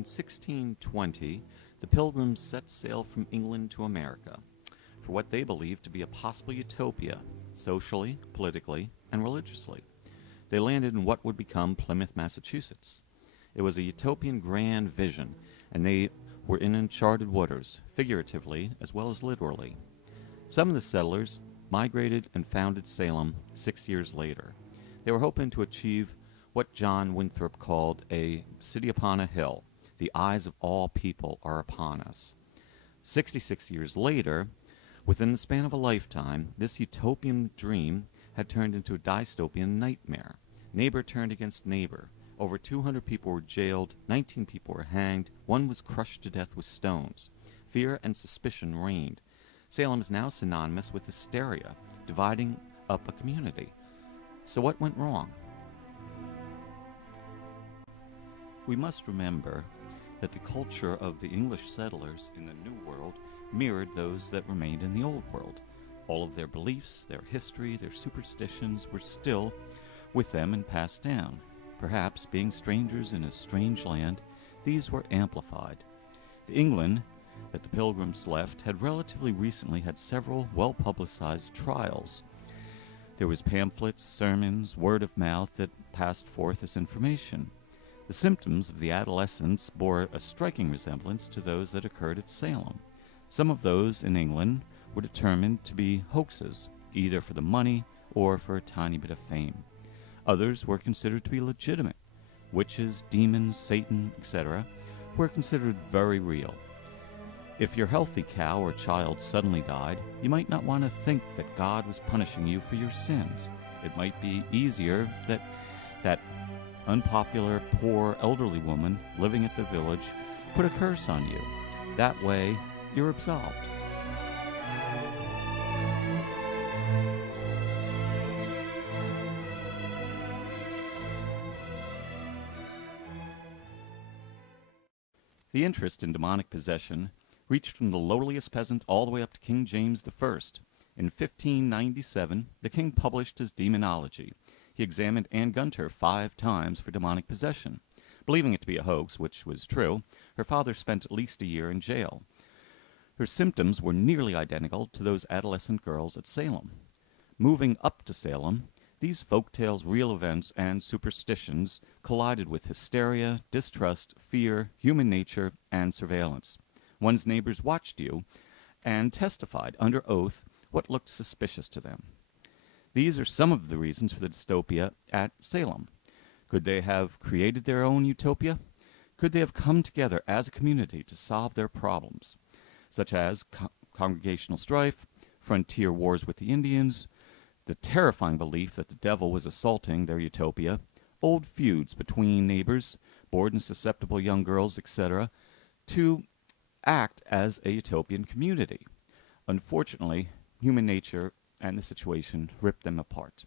In 1620, the Pilgrims set sail from England to America for what they believed to be a possible utopia, socially, politically, and religiously. They landed in what would become Plymouth, Massachusetts. It was a utopian grand vision, and they were in uncharted waters, figuratively as well as literally. Some of the settlers migrated and founded Salem 6 years later. They were hoping to achieve what John Winthrop called a city upon a hill. The eyes of all people are upon us. 66 years later, within the span of a lifetime, this utopian dream had turned into a dystopian nightmare. Neighbor turned against neighbor. Over 200 people were jailed, 19 people were hanged, one was crushed to death with stones. Fear and suspicion reigned. Salem is now synonymous with hysteria, dividing up a community. So what went wrong? We must remember that the culture of the English settlers in the New World mirrored those that remained in the Old World. All of their beliefs, their history, their superstitions were still with them and passed down. Perhaps, being strangers in a strange land, these were amplified. The England that the Pilgrims left had relatively recently had several well-publicized trials. There was pamphlets, sermons, word of mouth that passed forth as information. The symptoms of the adolescents bore a striking resemblance to those that occurred at Salem. Some of those in England were determined to be hoaxes, either for the money or for a tiny bit of fame. Others were considered to be legitimate. Witches, demons, Satan, etc. were considered very real. If your healthy cow or child suddenly died, you might not want to think that God was punishing you for your sins. It might be easier that that unpopular, poor, elderly woman living at the village put a curse on you. That way, you're absolved. The interest in demonic possession reached from the lowliest peasant all the way up to King James I. In 1597, the king published his Demonology. He examined Anne Gunter 5 times for demonic possession. Believing it to be a hoax, which was true, her father spent at least a year in jail. Her symptoms were nearly identical to those adolescent girls at Salem. Moving up to Salem, these folk tales, real events, and superstitions collided with hysteria, distrust, fear, human nature, and surveillance. One's neighbors watched you and testified under oath what looked suspicious to them. These are some of the reasons for the dystopia at Salem. Could they have created their own utopia? Could they have come together as a community to solve their problems, such as congregational strife, frontier wars with the Indians, the terrifying belief that the devil was assaulting their utopia, old feuds between neighbors, bored and susceptible young girls, etc., to act as a utopian community? Unfortunately, human nature and the situation ripped them apart.